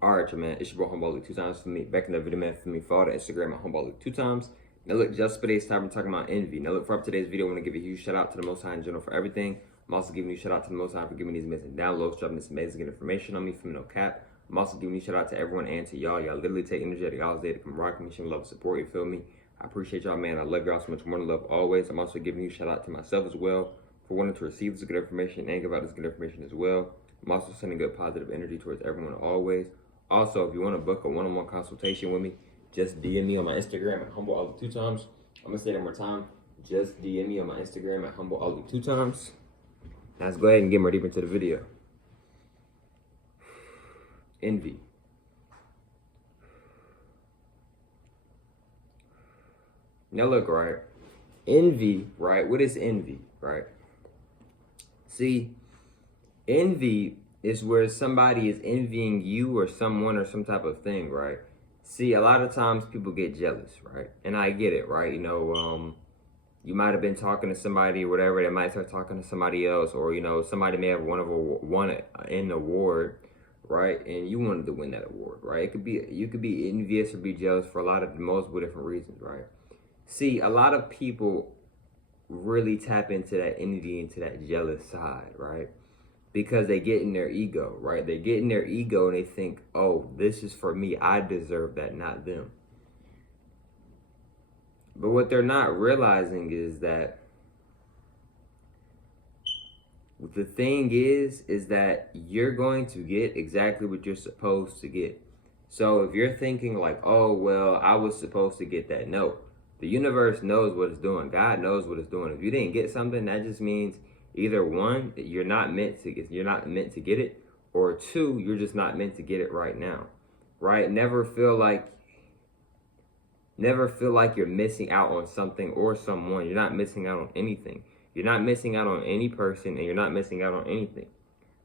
Alright, man, it's your boy Humble Luke 2 times for me. Back in the video, man, for me. Follow the Instagram at Humble Luke 2 times. Now look, just for today's time, we're talking about envy. Now look, for up today's video, I want to give a huge shout out to the Most High in general for everything. I'm also giving you a shout out to the Most High for giving me these amazing downloads, dropping this amazing information on me from no cap. I'm also giving you a shout out to everyone and to y'all. Y'all literally take energy out of y'all's day to come rock me, show me love, support, you feel me? I appreciate y'all, man. I love y'all so much more than love always. I'm also giving you a shout out to myself as well for wanting to receive this good information and give out this good information as well. I'm also sending good positive energy towards everyone always. Also, if you want to book a one-on-one consultation with me, just DM me on my Instagram at HumbleOllie2times. I'm going to say it one more time. Just DM me on my Instagram at HumbleOllie2times. Now let's go ahead and get more deeper into the video. Envy. Now look, right? Envy, right? What is envy, right? See, envy is where somebody is envying you or someone or some type of thing, right? See, a lot of times people get jealous, right? And I get it, right? You know, you might have been talking to somebody or whatever, they might start talking to somebody else, or you know, somebody may have won an award, right? And you wanted to win that award, right? It could be, you could be envious or be jealous for a lot of multiple different reasons, right? See, a lot of people really tap into that envy, into that jealous side, right? Because they get in their ego, right? They get in their ego and they think, oh, this is for me. I deserve that, not them. But what they're not realizing is that the thing is that you're going to get exactly what you're supposed to get. So if you're thinking like, oh, well, I was supposed to get that. No, the universe knows what it's doing. God knows what it's doing. If you didn't get something, that just means either one, you're not meant to get it, or two, you're just not meant to get it right now, right? Never feel like you're missing out on something or someone. You're not missing out on anything. You're not missing out on any person, and you're not missing out on anything,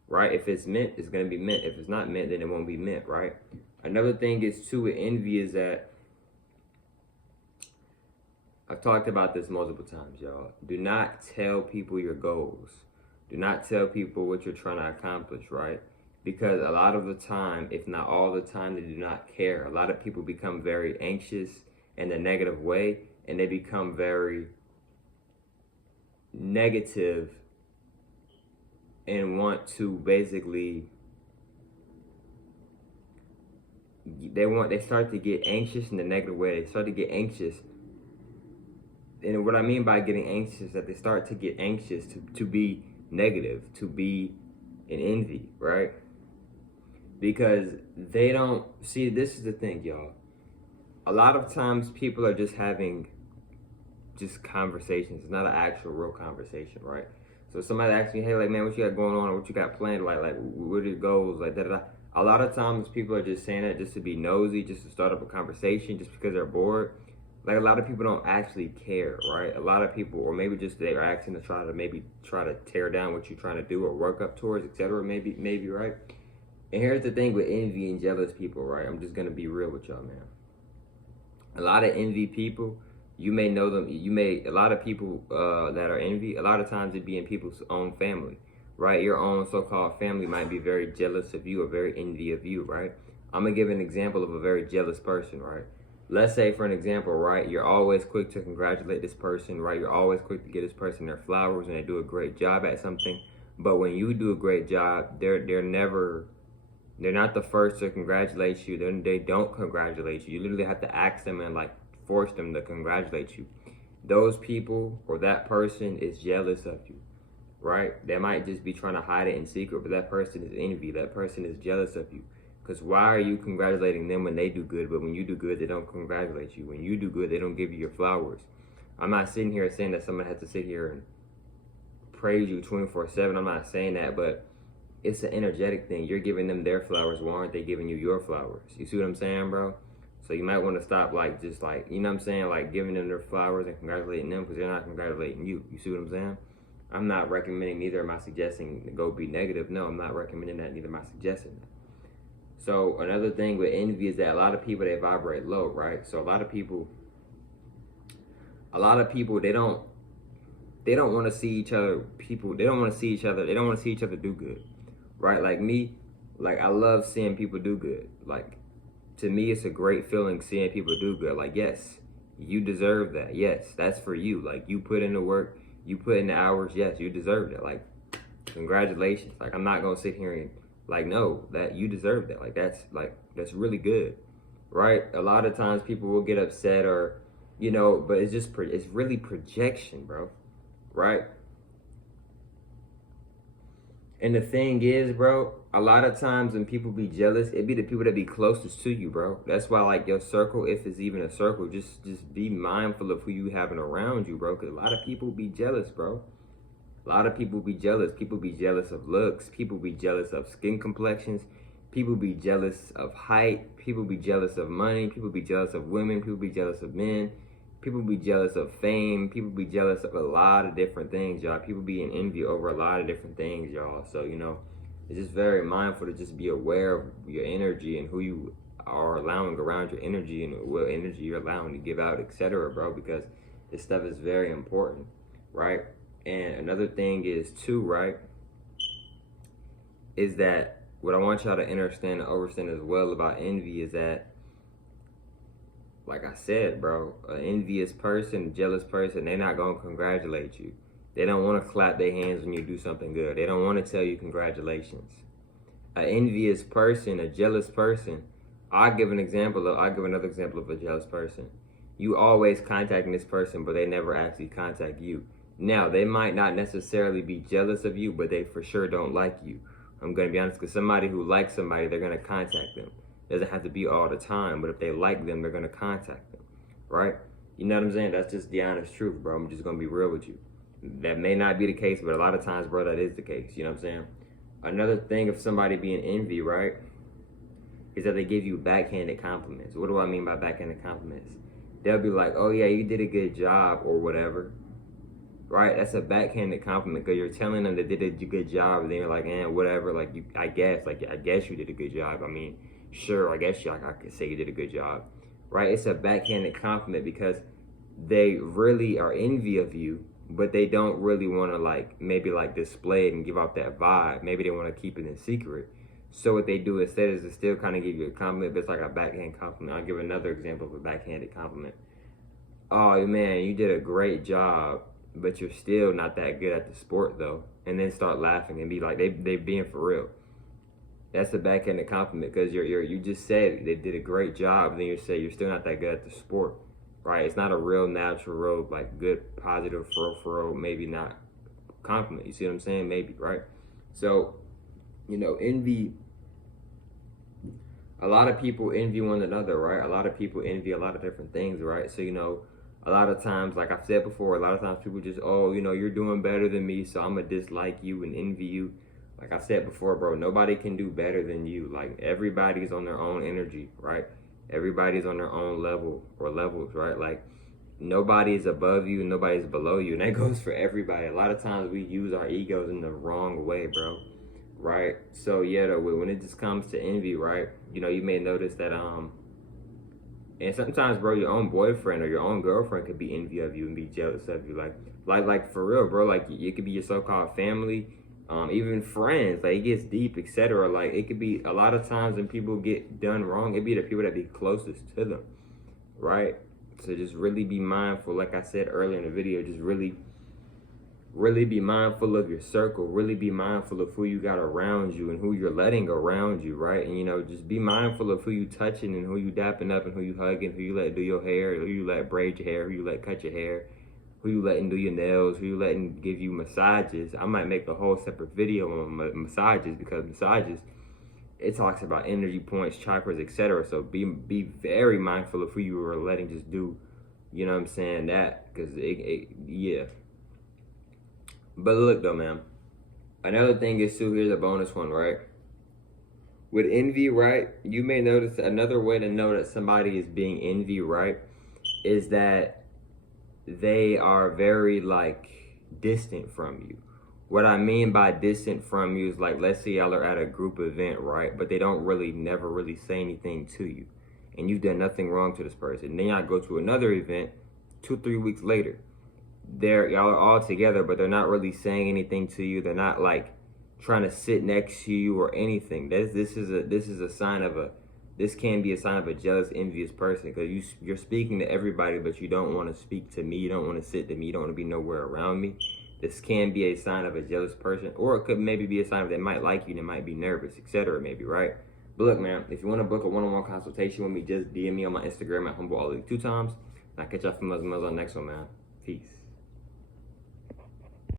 right? If it's meant, it's going to be meant. If it's not meant, then it won't be meant, right? Another thing is too with envy is that I've talked about this multiple times, y'all. Do not tell people your goals. Do not tell people what you're trying to accomplish, right? Because a lot of the time, if not all the time, they do not care. A lot of people become very anxious in a negative way, and they become very negative and want to basically, they start to get anxious in a negative way. They start to get anxious. And what I mean by getting anxious is that they start to get anxious to be negative, to be in envy, right? Because they don't see, this is the thing, y'all. A lot of times people are just having just conversations. It's not an actual real conversation, right? So somebody asks me, hey, like, man, what you got going on, or what you got planned, like what are your goals, like da da da. A lot of times people are just saying that just to be nosy, just to start up a conversation, just because they're bored. Like, a lot of people don't actually care, right? A lot of people, or maybe just they're asking to try to tear down what you're trying to do or work up towards, etc. Maybe, right? And here's the thing with envy and jealous people, right? I'm just gonna be real with y'all, man. A lot of envy people, you may know them. A lot of people that are envy, a lot of times it be in people's own family, right? Your own so-called family might be very jealous of you or very envy of you, right? I'm gonna give an example of a very jealous person, right? Let's say, for an example, right, you're always quick to congratulate this person, right? You're always quick to give this person their flowers and they do a great job at something. But when you do a great job, they're not the first to congratulate you. They don't congratulate you. You literally have to ask them and like force them to congratulate you. Those people or that person is jealous of you, right? They might just be trying to hide it in secret, but that person is envy. That person is jealous of you. Because why are you congratulating them when they do good, but when you do good, they don't congratulate you? When you do good, they don't give you your flowers. I'm not sitting here saying that someone has to sit here and praise you 24/7. I'm not saying that, but it's an energetic thing. You're giving them their flowers. Why aren't they giving you your flowers? You see what I'm saying, bro? So you might want to stop, like, just like, you know what I'm saying? Like, giving them their flowers and congratulating them because they're not congratulating you. You see what I'm saying? I'm not recommending, neither am I suggesting to go be negative. No, I'm not recommending that, neither am I suggesting that. So another thing with envy is that a lot of people, they vibrate low, right? So a lot of people, they don't want to see each other. They don't want to see each other do good, right? Like me, Like, I love seeing people do good. Like, to me, it's a great feeling seeing people do good. Like, yes, you deserve that. Yes, that's for you. Like, you put in the work, you put in the hours. Yes, you deserve it. Like, congratulations. Like, I'm not gonna sit here and like, no, that you deserve that. That's really good, right? A lot of times people will get upset or, but it's really projection, bro, right? And the thing is, bro, a lot of times when people be jealous, it be the people that be closest to you, bro. That's why, like, your circle, if it's even a circle, just be mindful of who you having around you, bro. Because a lot of people be jealous, bro. A lot of people be jealous. People be jealous of looks. People be jealous of skin complexions. People be jealous of height. People be jealous of money. People be jealous of women. People be jealous of men. People be jealous of fame. People be jealous of a lot of different things, y'all. People be in envy over a lot of different things, y'all. So, it's just very mindful to just be aware of your energy and who you are allowing around your energy and what energy you're allowing to give out, etc., bro, because this stuff is very important, right? And another thing is too, right, is that what I want y'all to understand and understand as well about envy is that, like I said, bro, an envious person, a jealous person, they're not going to congratulate you. They don't want to clap their hands when you do something good. They don't want to tell you congratulations. An envious person, a jealous person, I'll give another example of a jealous person. You always contacting this person, but they never actually contact you. Now, they might not necessarily be jealous of you, but they for sure don't like you. I'm going to be honest, because somebody who likes somebody, they're going to contact them. It doesn't have to be all the time, but if they like them, they're going to contact them, right? You know what I'm saying? That's just the honest truth, bro. I'm just going to be real with you. That may not be the case, but a lot of times, bro, that is the case. You know what I'm saying? Another thing of somebody being envy, right, is that they give you backhanded compliments. What do I mean by backhanded compliments? They'll be like, oh, yeah, you did a good job or whatever. Right, that's a backhanded compliment because you're telling them they did a good job, and then you're like, whatever. Like I guess you did a good job. I mean, sure, I guess I could say you did a good job, right? It's a backhanded compliment because they really are envy of you, but they don't really want to maybe display it and give off that vibe. Maybe they want to keep it in secret. So what they do instead is to still kind of give you a compliment, but it's like a backhand compliment. I'll give another example of a backhanded compliment. Oh man, you did a great job, but you're still not that good at the sport though. And then start laughing and be like, they being for real. That's a backhanded compliment because you just said they did a great job, and then you say you're still not that good at the sport, right? It's not a real natural, good, positive, for real, maybe not compliment. You see what I'm saying? Maybe, right? So, envy. A lot of people envy one another, right? A lot of people envy a lot of different things, right? So, a lot of times, like I've said before, a lot of times people just, you're doing better than me, so I'm going to dislike you and envy you. Like I said before, bro, nobody can do better than you. Like, everybody's on their own energy, right? Everybody's on their own level or levels, right? Like, nobody's above you, nobody's below you. And that goes for everybody. A lot of times we use our egos in the wrong way, bro. Right? So, yeah, though, when it just comes to envy, right? You may notice that, and sometimes, bro, your own boyfriend or your own girlfriend could be envy of you and be jealous of you. Like for real, bro. Like, it could be your so-called family, even friends. Like, it gets deep, etc. Like, it could be a lot of times when people get done wrong, it be the people that be closest to them, right? So just really be mindful. Like I said earlier in the video, just really be mindful of your circle. Really be mindful of who you got around you and who you're letting around you, right? And, just be mindful of who you touching and who you dapping up and who you hugging, who you let do your hair, who you let braid your hair, who you let cut your hair, who you letting do your nails, who you letting give you massages. I might make a whole separate video on massages because massages, it talks about energy points, chakras, etc. So be very mindful of who you are letting just do, you know what I'm saying, that, because yeah. But look though, man, another thing is too, here's a bonus one, right? With envy, right, you may notice another way to know that somebody is being envy, right, is that they are very distant from you. What I mean by distant from you is let's say y'all are at a group event, right, but they don't never really say anything to you, and you've done nothing wrong to this person. Then y'all go to another event 2-3 weeks later. Y'all are all together, but they're not really saying anything to you. They're not trying to sit next to you or anything. This is a sign of a, this can be a sign of a jealous, envious person, because you're speaking to everybody, but you don't want to speak to me. You don't want to sit to me. You don't want to be nowhere around me. This can be a sign of a jealous person, or it could maybe be a sign of they might like you, they might be nervous, etc. Maybe, right? But look, man, if you want to book a one-on-one consultation with me, just DM me on my Instagram at HumbleAli 2 times. And I'll catch y'all from on the next one, man. Peace.